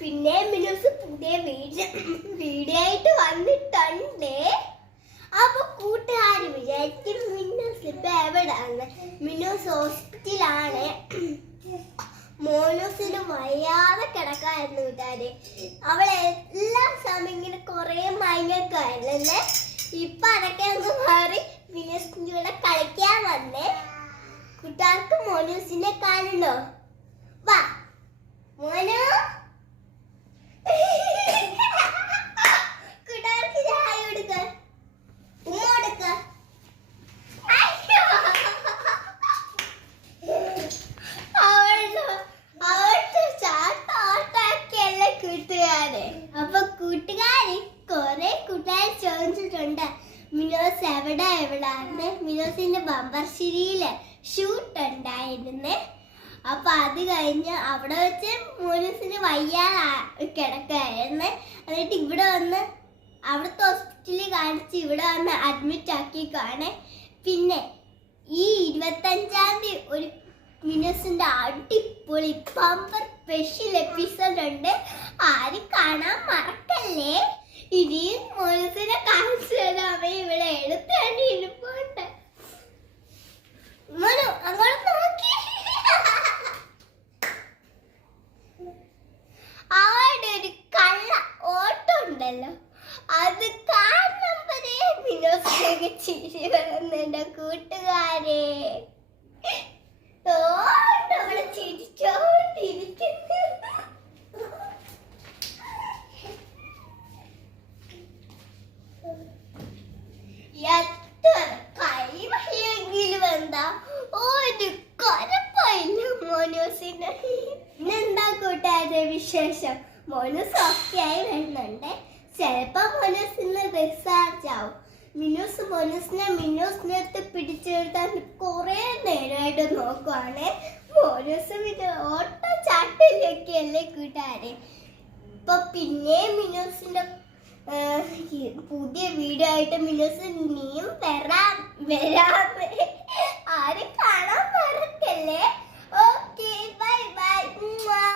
പിന്നെ മിനുസ് പുതിയ video video ആയിട്ട് വന്നിട്ടുണ്ട്. അപ്പൊ കൂട്ടുകാർ വിചാരിക്കും മിനുസ് ഇപ്പൊ എവിടാണ് മിനുസ് ഹോസ്പിറ്റലാണ്. മോനൂസിന് വയ്യാതെ കിടക്കായിരുന്നു കൂട്ടുകാര്. അവളെ എല്ലാ സമയം ഇങ്ങനെ കൊറേ അല്ലേ ഇപ്പൊ അതൊക്കെ അങ്ങ് മാറി എവിടെ എവിടാന്ന് മിനോസിന്റെ ബമ്പർശ്ശേരിയിൽ ഷൂട്ട് ഉണ്ടായിരുന്നേ. അപ്പൊ അത് കഴിഞ്ഞ് അവിടെ വെച്ച് മോനൂസിന് വയ്യാതെ കിടക്കായിരുന്നു. എന്നിട്ട് ഇവിടെ വന്ന് അവിടുത്തെ ഹോസ്പിറ്റലിൽ കാണിച്ച് ഇവിടെ വന്ന് അഡ്മിറ്റ് ആക്കിക്കാണ് പിന്നെ ഈ ഇരുപത്തഞ്ചാം തീയതി ഒരു മിനോസിന്റെ അടിപൊളി പമ്പർ സ്പെഷ്യൽ എപ്പിസോഡ് ഉണ്ട്. ആരും ഉണ്ടല്ലോ. അത് കാരണം വരെ. കൂട്ടുകാരെ. എത്ര കൈവയെങ്കിലും എന്താ? ഒരു കൊരപ്പില്ല മോനൂസിന്. ഇന്നെന്താ കൂട്ടുകാരുടെ വിശേഷം? മോനൂസ് ഒക്കെ ആയി വരുന്നുണ്ട്. ചിലപ്പോ മോനൂസിന് ഇന്ന് ആവും മിനൂസ് മോനൂസിനെ മിനുസ് അടുത്ത് പിടിച്ചെടുത്താൻ കുറെ നേരമായിട്ട് നോക്കുവാണ്. മോനസ് പിന്നെ ഓട്ട ചാട്ടിലൊക്കെ അല്ലേ കൂട്ടുകാരെ? ഇപ്പൊ പിന്നെ മിനൂസിന്റെ പുതിയ വീഡിയോ ആയിട്ട് മിനൂസ് ഇനിയും വരാ വരാം ആരും കാണാൻ മറക്കല്ലേ